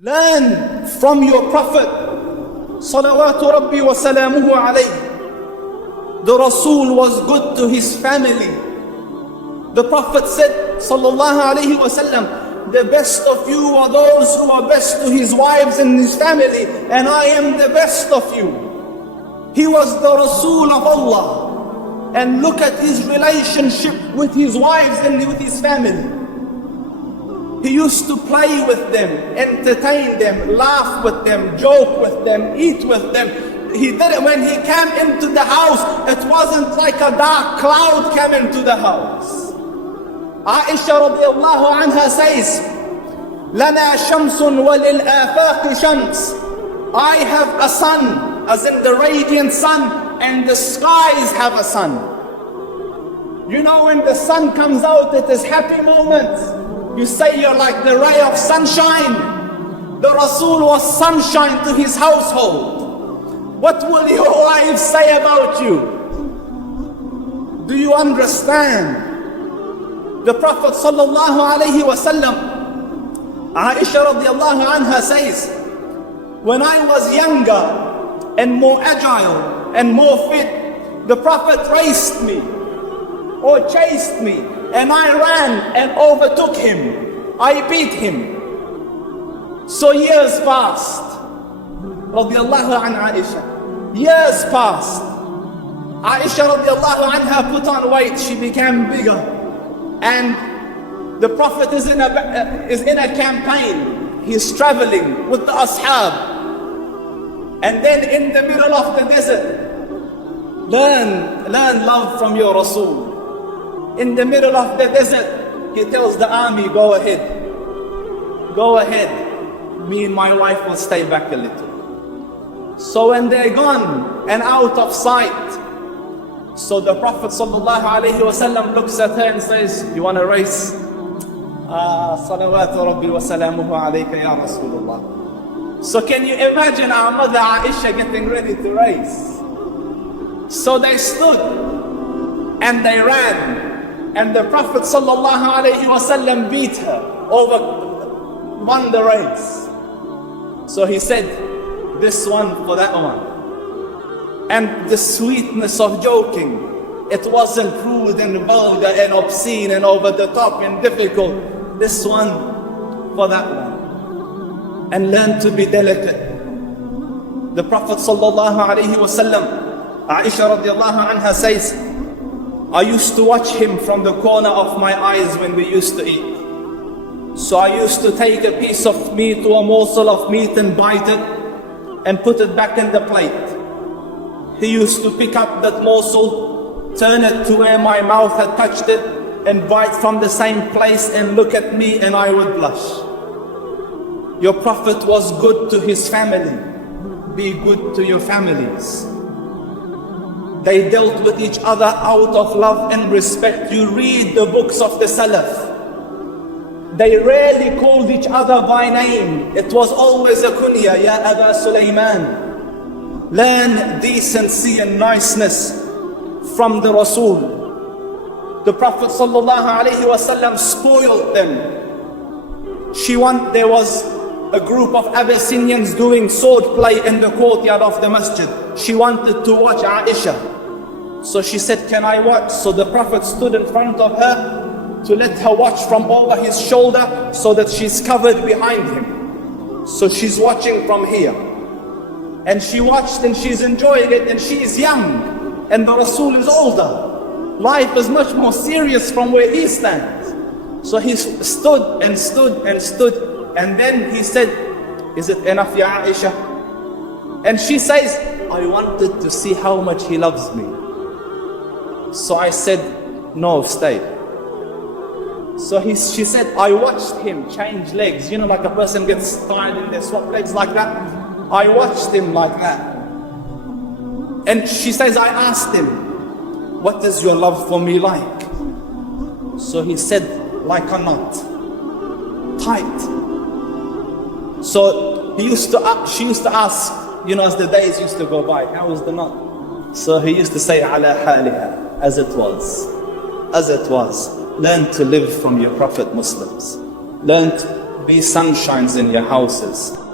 Learn from your Prophet Salawatu Rabbi wa salamuhu alayhi. The Rasul was good to his family. The Prophet said Sallallahu alayhi wa sallam, the best of you are those who are best to his wives and his family, and I am the best of you. He was the Rasul of Allah, and look at his relationship with his wives and with his family. He used to play with them, entertain them, laugh with them, joke with them, eat with them. He did it when he came into the house. It wasn't like a dark cloud came into the house. Aisha radiallahu anha says, لَنَا شَمْسٌ وَلِلْآفَاقِ شَمْسٌ. I have a sun, as in the radiant sun, and the skies have a sun. You know, when the sun comes out, it is happy moments. You say you're like the ray of sunshine. The Rasul was sunshine to his household. What will your wives say about you? Do you understand? The Prophet sallallahu alayhi wa sallam, Aisha radiallahu anha says, when I was younger and more agile and more fit, the Prophet raced me or chased me, and I ran and overtook him. I beat him. So years passed. Radiallahu an Aisha. Years passed. Aisha radiallahu anha put on weight. She became bigger. And the Prophet is in a campaign. He's traveling with the ashab. And then in the middle of the desert, learn love from your Rasul. In the middle of the desert, he tells the army, go ahead. Go ahead. Me and my wife will stay back a little. So when they're gone and out of sight, so the Prophet ﷺ looks at her and says, you want to race? Salawatu Rabbi wa salamuhu alayka ya Rasulullah. So can you imagine our mother Aisha getting ready to race? So they stood and they ran. And the Prophet ﷺ beat her, won the race. So he said, this one for that one. And the sweetness of joking, it wasn't rude and vulgar and obscene and over the top and difficult. This one for that one. And learn to be delicate. The Prophet ﷺ, Aisha radiallahu anha says, I used to watch him from the corner of my eyes when we used to eat. So I used to take a piece of meat or a morsel of meat and bite it and put it back in the plate. He used to pick up that morsel, turn it to where my mouth had touched it, and bite from the same place and look at me, and I would blush. Your Prophet was good to his family. Be good to your families. They dealt with each other out of love and respect. You read the books of the Salaf. They rarely called each other by name. It was always a kunya, Ya Aba Sulaiman. Learn decency and niceness from the Rasul. The Prophet ﷺ spoiled them. There was a group of Abyssinians doing sword play in the courtyard of the masjid. She wanted to watch Aisha. So she said, can I watch? So the Prophet stood in front of her to let her watch from over his shoulder so that she's covered behind him. So she's watching from here. And she watched and she's enjoying it, and she is young. And the Rasul is older. Life is much more serious from where he stands. So he stood and stood and stood. And then he said, is it enough, Ya Aisha? And she says, I wanted to see how much he loves me. So I said, no, stay. So she said, I watched him change legs. You know, like a person gets tired and they swap legs like that. I watched him like that. And she says, I asked him, what is your love for me like? So he said, like a knot, tight. So she used to ask, you know, as the days used to go by, how was the knot? So he used to say, ala haliha, as it was. As it was. Learn to live from your Prophet, Muslims. Learn to be sunshines in your houses.